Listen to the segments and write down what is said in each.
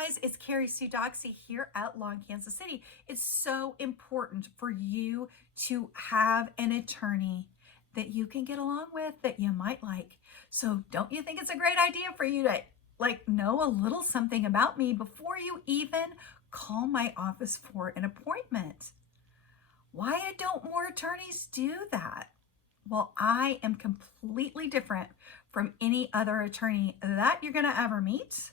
guys, it's Carrie Sue Doxsee here at Law in Kansas City. It's so important for you to have an attorney that you can get along with, that you might like. So don't you think it's a great idea for you to know a little something about me before you even call my office for an appointment? Why don't more attorneys do that? Well, I am completely different from any other attorney that you're going to ever meet.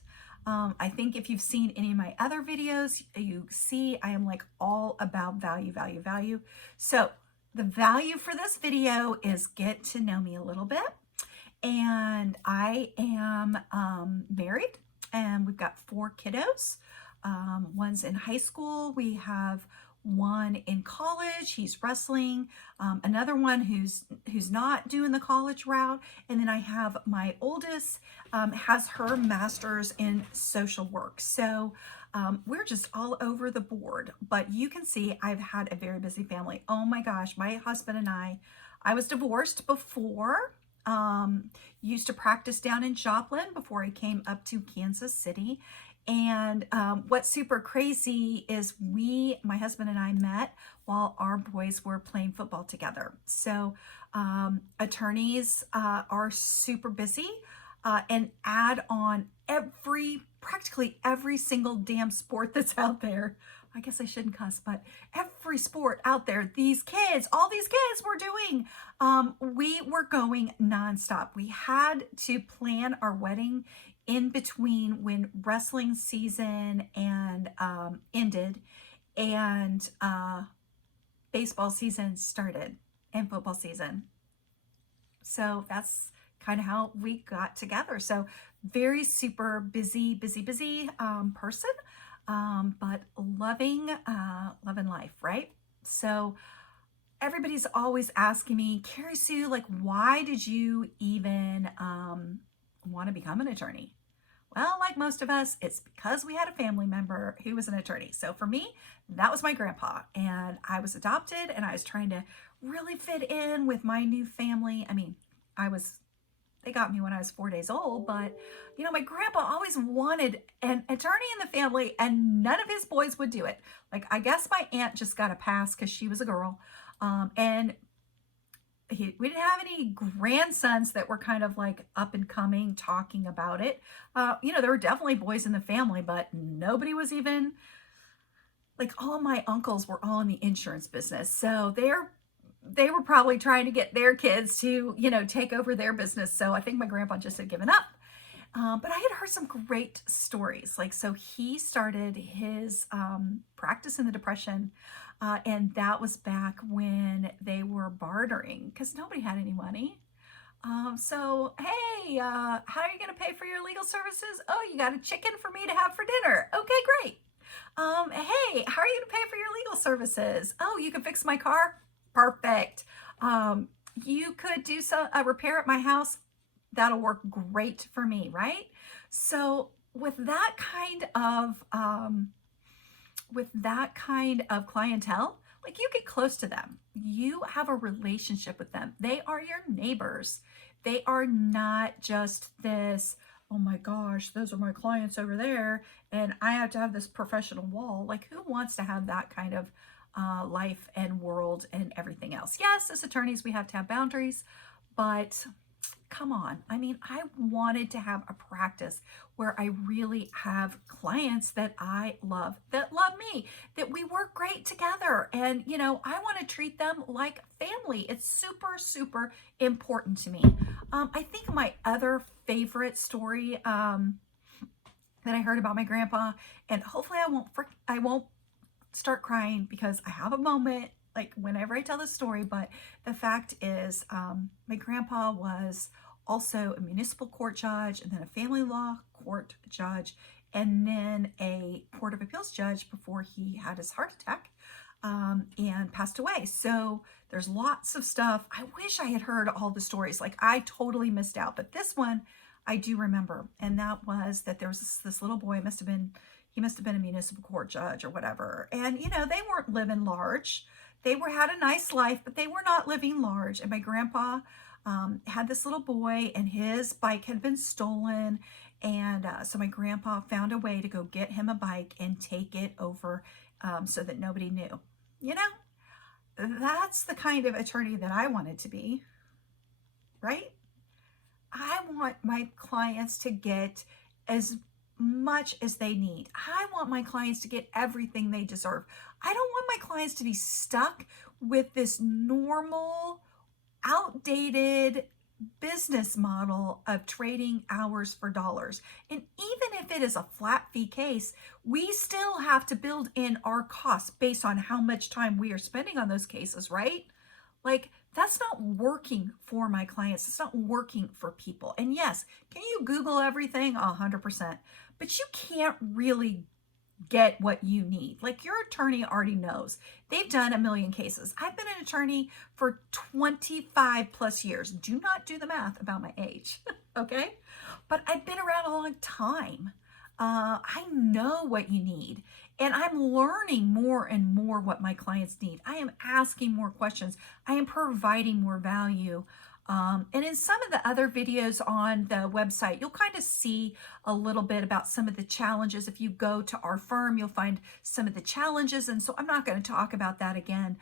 I think if you've seen any of my other videos, you see I am like all about value, value, value. So the value for this video is get to know me a little bit. And I am married, and we've got 4 kiddos. One's in high school. We have one in college. He's wrestling. Another one who's not doing the college route. And then I have my oldest has her master's in social work. So we're just all over the board. But you can see I've had a very busy family. Oh my gosh, my husband and I was divorced before. Used to practice down in Joplin before I came up to Kansas City. And what's super crazy is my husband and I met while our boys were playing football together. So attorneys are super busy and add on practically every single damn sport that's out there. I guess I shouldn't cuss, but every sport out there, all these kids were doing, we were going nonstop. We had to plan our wedding in between when wrestling season and ended and baseball season started and football season. So that's kind of how we got together. So very super busy person, but loving life, right? So everybody's always asking me, Carrie Sue, why did you even want to become an attorney? Well, like most of us, it's because we had a family member who was an attorney. So for me, that was my grandpa, and I was adopted, and I was trying to really fit in with my new family. I mean, they got me when I was 4 days old, but my grandpa always wanted an attorney in the family, and none of his boys would do it. I guess my aunt just got a pass because she was a girl. And we didn't have any grandsons that were kind of up and coming talking about it. There were definitely boys in the family, but nobody was even all my uncles were all in the insurance business. So they were probably trying to get their kids to, take over their business. So I think my grandpa just had given up. But I had heard some great stories. So he started his practice in the Depression. And that was back when they were bartering because nobody had any money. So, hey, how are you going to pay for your legal services? Oh, you got a chicken for me to have for dinner. Okay, great. Hey, how are you going to pay for your legal services? Oh, you can fix my car? Perfect. You could do a repair at my house. That'll work great for me, right? So with that kind of clientele, you get close to them. You have a relationship with them. They are your neighbors. They are not just this, oh my gosh, those are my clients over there, and I have to have this professional wall. Who wants to have that kind of life and world and everything else? Yes, as attorneys, we have to have boundaries, but come on. I mean, I wanted to have a practice where I really have clients that I love, that love me, that we work great together. And, I want to treat them like family. It's super, super important to me. I think my other favorite story that I heard about my grandpa, and hopefully I won't start crying because I have a moment whenever I tell this story, but the fact is my grandpa was also a municipal court judge, and then a family law court judge, and then a Court of Appeals judge before he had his heart attack and passed away. So there's lots of stuff. I wish I had heard all the stories. I totally missed out, but this one I do remember, and that was that there was this little boy, he must have been a municipal court judge or whatever, and they weren't living large. They had a nice life, but they were not living large. And my grandpa had this little boy, and his bike had been stolen, And so my grandpa found a way to go get him a bike and take it over so that nobody knew. You know, that's the kind of attorney that I wanted to be, right? I want my clients to get as much as they need. I want my clients to get everything they deserve. I don't want my clients to be stuck with this normal, outdated business model of trading hours for dollars. And even if it is a flat fee case, we still have to build in our costs based on how much time we are spending on those cases, right? Like, that's not working for my clients. It's not working for people. And yes, can you Google everything? 100%. But you can't really get what you need. Like, your attorney already knows. They've done a million cases. I've been an attorney for 25 plus years. Do not do the math about my age, okay? But I've been around a long time. I know what you need. And I'm learning more and more what my clients need. I am asking more questions. I am providing more value. And in some of the other videos on the website, you'll kind of see a little bit about some of the challenges. If you go to our firm, you'll find some of the challenges. And so I'm not going to talk about that again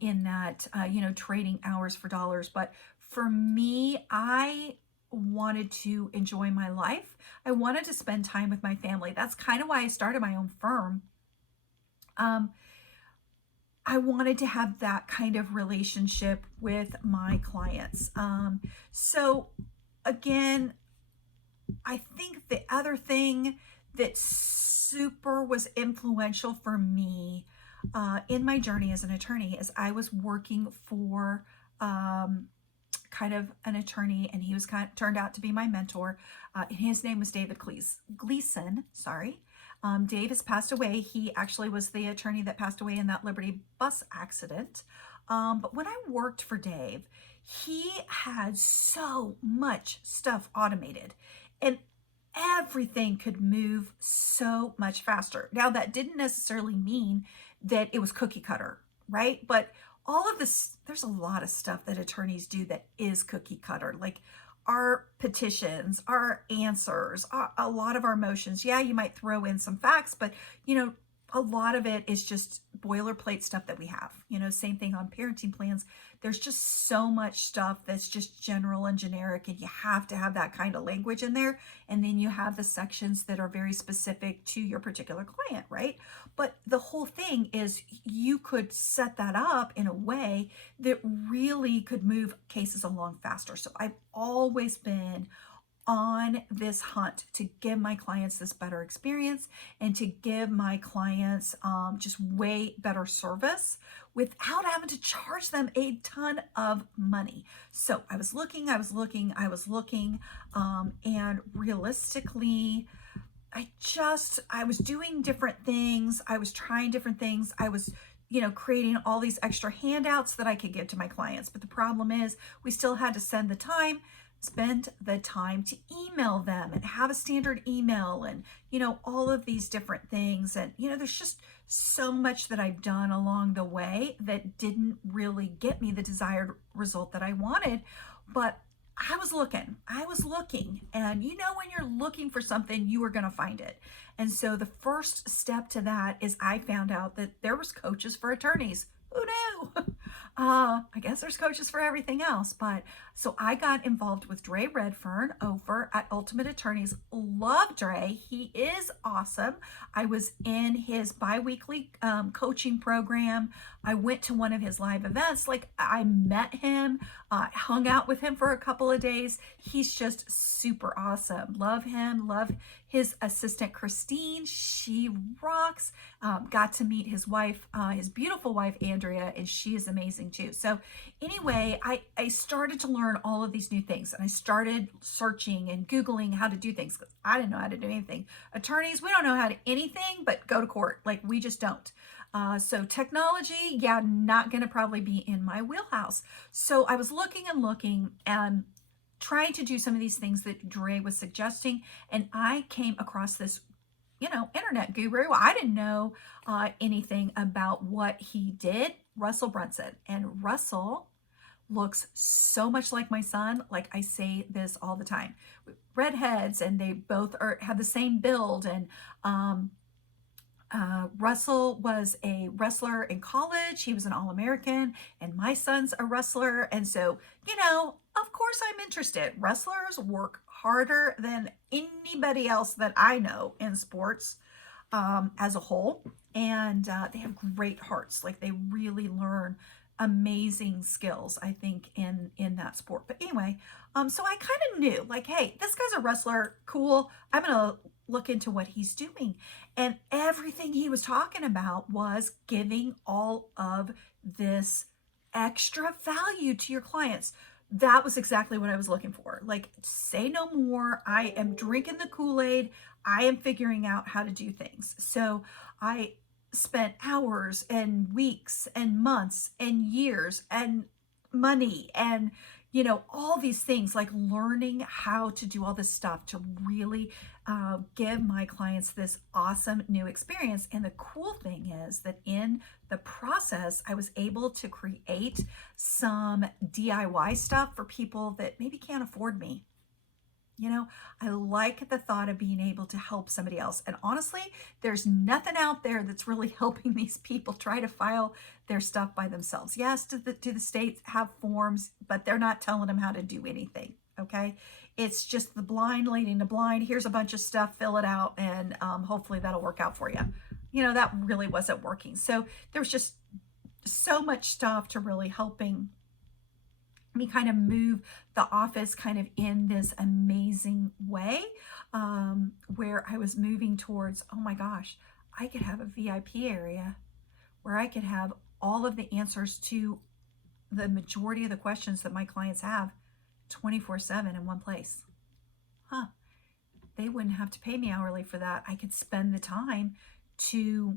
in that, trading hours for dollars. But for me, I wanted to enjoy my life. I wanted to spend time with my family. That's kind of why I started my own firm. I wanted to have that kind of relationship with my clients. So again, I think the other thing that super was influential for me in my journey as an attorney is I was working for kind of an attorney, and he was turned out to be my mentor. And his name was David Gleason. Sorry. Dave has passed away. He actually was the attorney that passed away in that Liberty bus accident. But when I worked for Dave, he had so much stuff automated, and everything could move so much faster. Now, that didn't necessarily mean that it was cookie cutter, right? But all of this, there's a lot of stuff that attorneys do that is cookie cutter, like our petitions, our answers, a lot of our motions. Yeah, you might throw in some facts, but a lot of it is just boilerplate stuff that we have. Same thing on parenting plans. There's just so much stuff that's just general and generic, and you have to have that kind of language in there. And then you have the sections that are very specific to your particular client, right? But the whole thing is you could set that up in a way that really could move cases along faster. So I've always been on this hunt to give my clients this better experience and to give my clients just way better service without having to charge them a ton of money. So I was looking, and realistically, I was doing different things. I was trying different things. I was creating all these extra handouts that I could give to my clients. But the problem is we still had to spend the time to email them and have a standard email and, all of these different things. And, there's just so much that I've done along the way that didn't really get me the desired result that I wanted. But I was looking, and when you're looking for something, you are going to find it. And so the first step to that is I found out that there was coaches for attorneys. Who knew? I guess there's coaches for everything else. But so I got involved with Dre Redfern over at Ultimate Attorneys. Love Dre. He is awesome. I was in his bi-weekly coaching program. I went to one of his live events. Like, I met him, hung out with him for a couple of days. He's just super awesome. Love him. Love his assistant, Christine. She rocks. Got to meet his wife, his beautiful wife, Andrea, and she is amazing too. So anyway, I started to learn all of these new things, and I started searching and Googling how to do things because I didn't know how to do anything. Attorneys, we don't know how to anything but go to court. Like, we just don't. So technology, not going to probably be in my wheelhouse. So I was looking and trying to do some of these things that Dre was suggesting. And I came across this, internet guru. I didn't know anything about what he did, Russell Brunson. And Russell looks so much like my son. Like, I say this all the time. redheads, and they both have the same build. And Russell was a wrestler in college. He was an All-American, and my son's a wrestler. And so, of course I'm interested. Wrestlers work harder than anybody else that I know in sports as a whole. And they have great hearts. Like, they really learn amazing skills, I think, in that sport. But anyway, so I kind of knew, like, hey, this guy's a wrestler. Cool. I'm going to look into what he's doing. And everything he was talking about was giving all of this extra value to your clients. That was exactly what I was looking for. Like, say no more. I am drinking the Kool-Aid. I am figuring out how to do things. So I spent hours and weeks and months and years and money and all these things, like learning how to do all this stuff to really give my clients this awesome new experience. And the cool thing is that in the process, I was able to create some DIY stuff for people that maybe can't afford me. I like the thought of being able to help somebody else. And honestly, there's nothing out there that's really helping these people try to file their stuff by themselves. Yes, do the states have forms, but they're not telling them how to do anything, okay? It's just the blind leading the blind. Here's a bunch of stuff, fill it out, and hopefully that'll work out for you. That really wasn't working. So there was just so much stuff to really helping me kind of move the office kind of in this amazing way, where I was moving towards, oh my gosh, I could have a VIP area where I could have all of the answers to the majority of the questions that my clients have 24/7 in one place. They wouldn't have to pay me hourly for that. I could spend the time to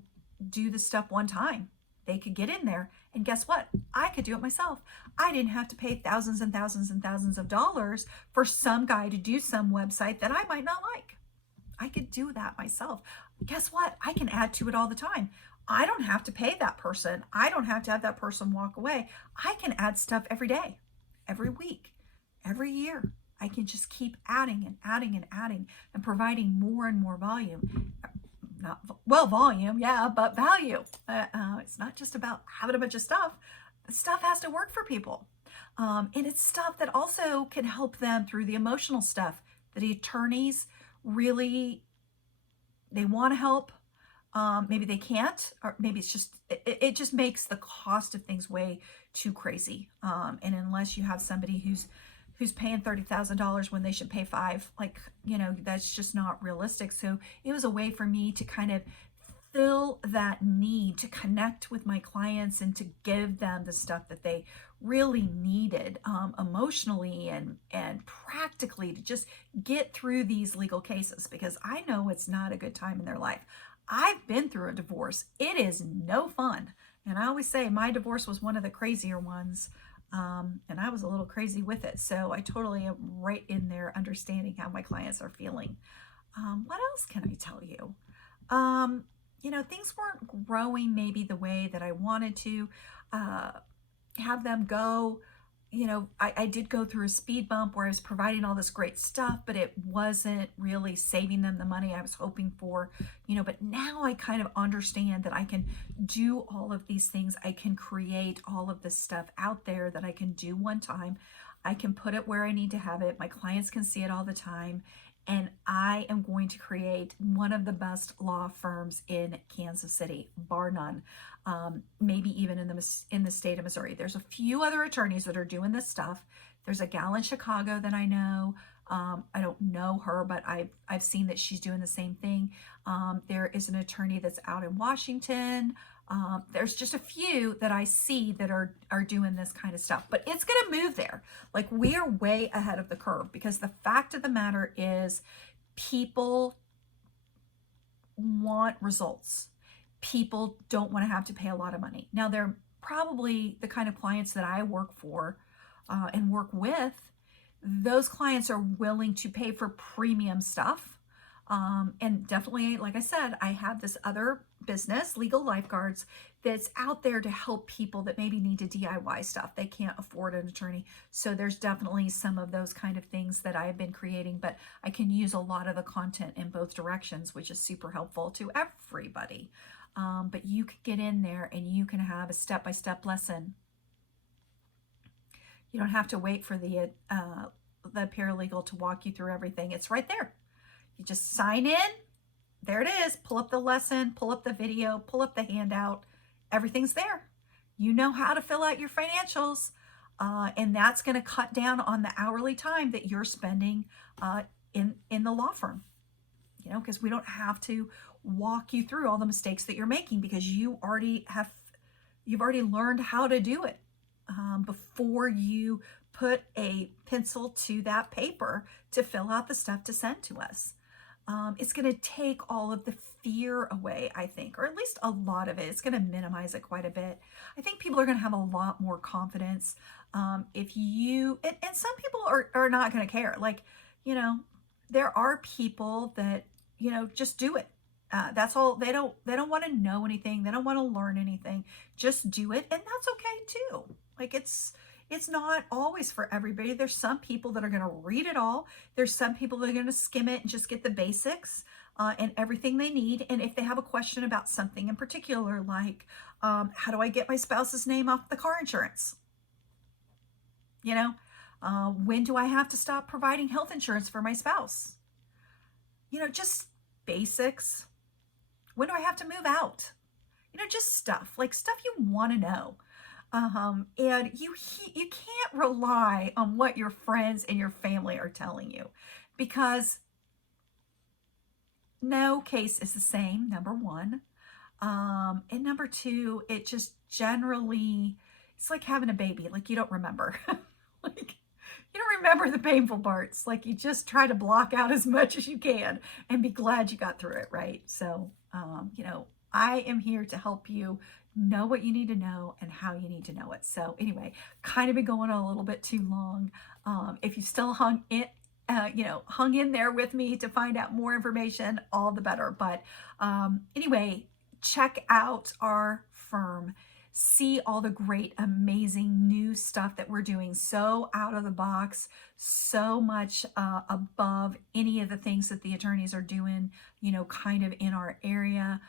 do the stuff one time. They could get in there, and guess what? I could do it myself. I didn't have to pay thousands and thousands and thousands of dollars for some guy to do some website that I might not like. I could do that myself. Guess what? I can add to it all the time. I don't have to pay that person. I don't have to have that person walk away. I can add stuff every day, every week, every year. I can just keep adding and adding and adding and providing more and more volume. Volume, yeah, but value. It's not just about having a bunch of stuff. Stuff has to work for people. And it's stuff that also can help them through the emotional stuff. The attorneys really, they want to help. Maybe they can't, or maybe it's just, it just makes the cost of things way too crazy. And unless you have somebody who's paying $30,000 when they should pay $5,000, like, that's just not realistic. So it was a way for me to kind of fill that need to connect with my clients and to give them the stuff that they really needed, emotionally and practically, to just get through these legal cases, because I know it's not a good time in their life. I've been through a divorce. It is no fun. And I always say my divorce was one of the crazier ones. And I was a little crazy with it. So I totally am right in there understanding how my clients are feeling. What else can I tell you? Things weren't growing maybe the way that I wanted to have them go. I did go through a speed bump where I was providing all this great stuff, but it wasn't really saving them the money I was hoping for, but now I kind of understand that I can do all of these things. I can create all of this stuff out there that I can do one time. I can put it where I need to have it. My clients can see it all the time. And I am going to create one of the best law firms in Kansas City, bar none. Maybe even in the state of Missouri. There's a few other attorneys that are doing this stuff. There's a gal in Chicago that I know. I don't know her, but I've seen that she's doing the same thing. There is an attorney that's out in Washington. There's just a few that I see that are doing this kind of stuff, but it's going to move there. Like, we are way ahead of the curve, because the fact of the matter is people want results. People don't want to have to pay a lot of money. Now, they're probably the kind of clients that I work for and work with. Those clients are willing to pay for premium stuff. And definitely, like I said, I have this other business, Legal Lifeguards, that's out there to help people that maybe need to DIY stuff. They can't afford an attorney. So there's definitely some of those kind of things that I have been creating, but I can use a lot of the content in both directions, which is super helpful to everybody. But you can get in there and you can have a step-by-step lesson. You don't have to wait for the paralegal to walk you through everything. It's right there. You just sign in. There it is. Pull up the lesson, pull up the video, pull up the handout. Everything's there. You know how to fill out your financials. And that's going to cut down on the hourly time that you're spending in the law firm. You know, because we don't have to walk you through all the mistakes that you're making, because you've already learned how to do it before you put a pencil to that paper to fill out the stuff to send to us. It's going to take all of the fear away, I think, or at least a lot of it. It's going to minimize it quite a bit. I think people are going to have a lot more confidence if you, and some people are not going to care. Like, you know, there are people that, you know, just do it. That's all. They don't want to know anything. They don't want to learn anything. Just do it. And that's okay too. Like it's not always for everybody. There's some people that are going to read it all. There's some people that are going to skim it and just get the basics and everything they need. And if they have a question about something in particular, like how do I get my spouse's name off the car insurance? You know, when do I have to stop providing health insurance for my spouse? You know, just basics. When do I have to move out? You know, just stuff you want to know. And you can't rely on what your friends and your family are telling you, because no case is the same, number one. And number two, it just generally, it's like having a baby. Like you don't remember. Like you don't remember the painful parts. Like you just try to block out as much as you can and be glad you got through it, right? So, you know, I am here to help you know what you need to know and how you need to know it. So anyway, kind of been going on a little bit too long. If you still hung in there with me to find out more information, all the better. But anyway, check out our firm. See all the great, amazing new stuff that we're doing. So out of the box, so much above any of the things that the attorneys are doing, you know, kind of in our area.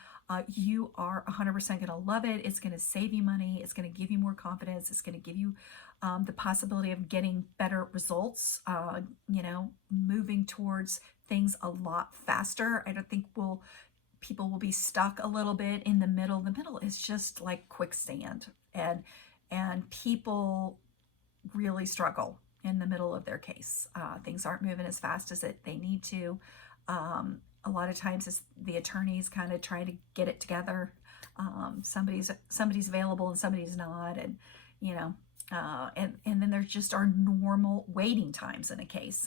You are 100% going to love it. It's going to save you money. It's going to give you more confidence. It's going to give you the possibility of getting better results, you know, moving towards things a lot faster. I don't think people will be stuck a little bit in the middle. The middle is just like quicksand, and people really struggle in the middle of their case. Things aren't moving as fast as they need to. A lot of times it's the attorneys kind of trying to get it together. Somebody's available and somebody's not, and you know, and then there's just our normal waiting times in a case.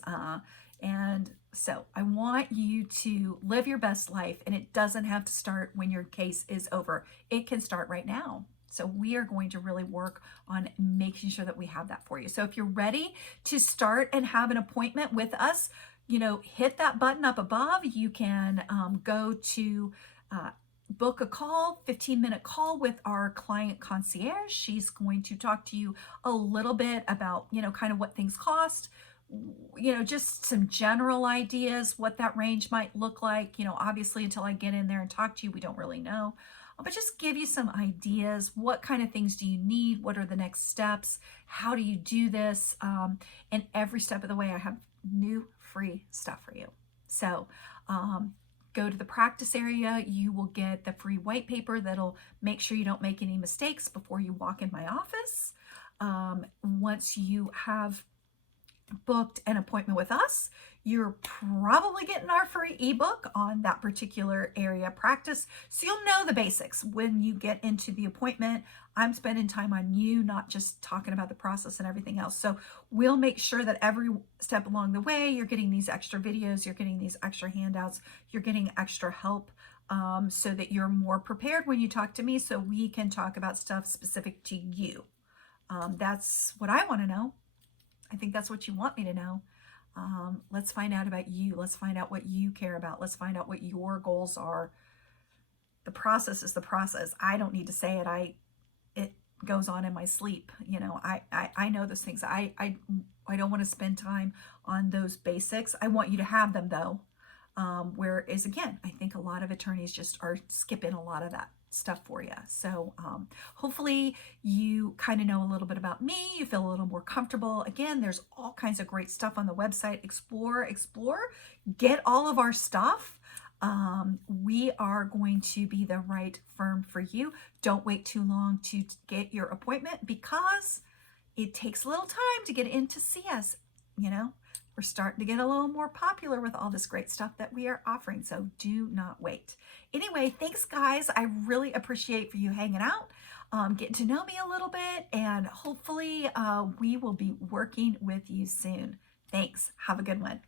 And so I want you to live your best life, and it doesn't have to start when your case is over. It can start right now. So we are going to really work on making sure that we have that for you. So if you're ready to start and have an appointment with us, you know, hit that button up above. You can go to book a call, 15-minute call with our client concierge. She's going to talk to you a little bit about, you know, kind of what things cost, you know, just some general ideas, what that range might look like. You know, obviously until I get in there and talk to you, we don't really know, but just give you some ideas. What kind of things do you need? What are the next steps? How do you do this? And every step of the way, I have new free stuff for you. So go to the practice area. You will get the free white paper that'll make sure you don't make any mistakes before you walk in my office. Once you have booked an appointment with us, you're probably getting our free ebook on that particular area practice. So you'll know the basics when you get into the appointment. I'm spending time on you, not just talking about the process and everything else. So we'll make sure that every step along the way, you're getting these extra videos, you're getting these extra handouts, you're getting extra help so that you're more prepared when you talk to me, so we can talk about stuff specific to you. That's what I want to know. I think that's what you want me to know. Let's find out about you. Let's find out what you care about. Let's find out what your goals are. the process is the process. I don't need to say it. It goes on in my sleep. You know, I know those things. I don't want to spend time on those basics. I want you to have them though. Whereas again, I think a lot of attorneys just are skipping a lot of that stuff for you. So hopefully you kind of know a little bit about me. You feel a little more comfortable. Again, there's all kinds of great stuff on the website. Explore, get all of our stuff. We are going to be the right firm for you. Don't wait too long to get your appointment because it takes a little time to get in to see us. You know, we're starting to get a little more popular with all this great stuff that we are offering. So do not wait. Anyway, thanks guys. I really appreciate for you hanging out, getting to know me a little bit, and hopefully we will be working with you soon. Thanks. Have a good one.